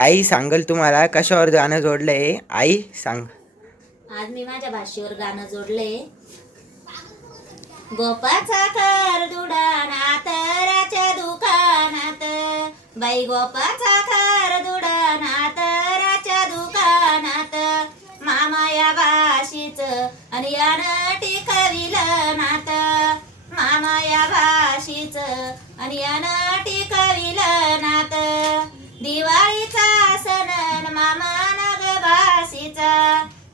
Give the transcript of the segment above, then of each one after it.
आई सांगल तुम्हाला कशावर गाणं जोडलंय. आई सांग. आज मी माझ्या भाषेवर गाणं जोडलंय. गोपाचा कर दुडानात राच्या दुकानात. बाई गोपाचा कर दुडानात राच्या दुकानात. मामा या भाषीच आणि यानं टिकविलं नात. मामा या भाषीच आणि यानं टिकविलं नात. दिवाळीचा सणन मामा नाग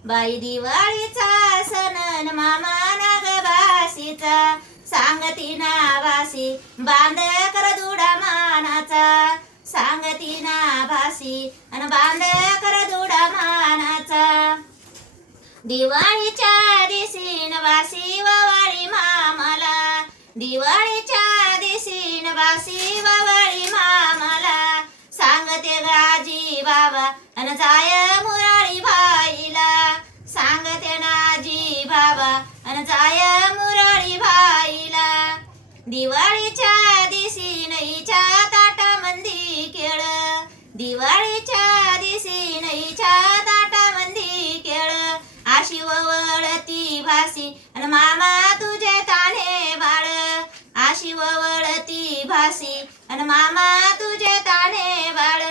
बाई दिवाळीचा सण मामा नाग भासीचा सांगती ना भासी बांध कर दुडा मानाचा. सांगती ना भासी आणि बांध कर दुडा मानाचा. दिवाळीच्या दिसीन वासी ववाळी मामाला. दिवाळीच्या दिसीन वासी ववाळी बाबा अन जाय मुराळी भाईला. सांगते नाजी बाबा अन जाय मुराळी भाईला. दिवाळीच्या दिसी नईच्या ताटामंदी केळ. दिवाळीच्या दिसी नईच्या ताटामंदी केळ. आशी वळती भासी. अन मामा तुझे ताणे बाळ. आशी वळती भासी. अन मामा तुझे ताणे बाळ.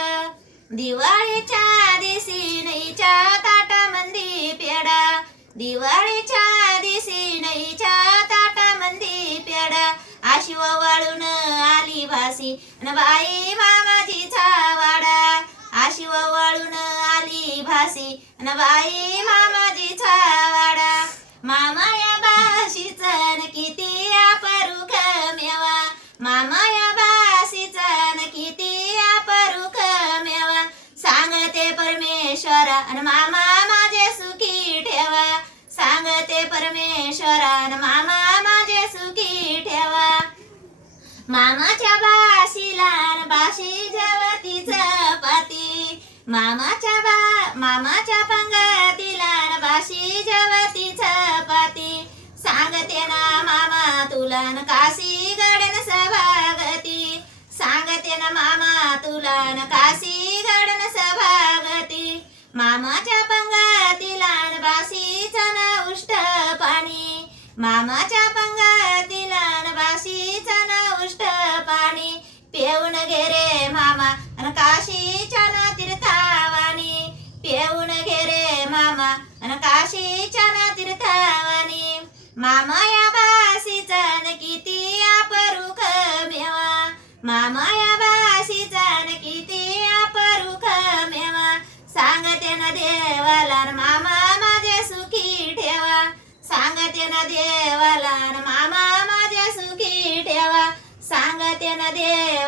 दिवाळीच्या दिवशी नईच्या ताटामंदी पेडा दिवाळीच्या दिवशी नईच्या ताटामंदी पेडा आशिव वळून आली भासी न बाई मामाजीचा वाडा. आशिव वळून आली भासी न बाई मामाजीचा वाडा. मामा या भाषीचं किती अपरुख मेवा. मामा परमेश्वरा अन मामा माझे सुखी ठेवा. सांगते परमेश्वरा अन मामा माझे सुखी ठेवा. मामाच्या बाशीला बाशी जवतीच पाती. मामाच्या बा मामाच्या पंगतीला बाशी जवतीच पाती. सांगते ना मामा तुला काशी गडन सभा मामाच्या पंगतीला न बाशीचा उष्ट पाणी. मामाच्या पंगतीला न नष्ट पाणी. पेऊन घे रे मामा अन काशीच्या न तीर्थावानी पेऊन घे रे मामा अन काशीच्या न तीर्थावानी मामा या बासीचा न किती अपरुख मेवा. मामा या बाशीचा सांगते ना देवाला न मामा माझ्या सुखी ठेवा. सांगते ना देव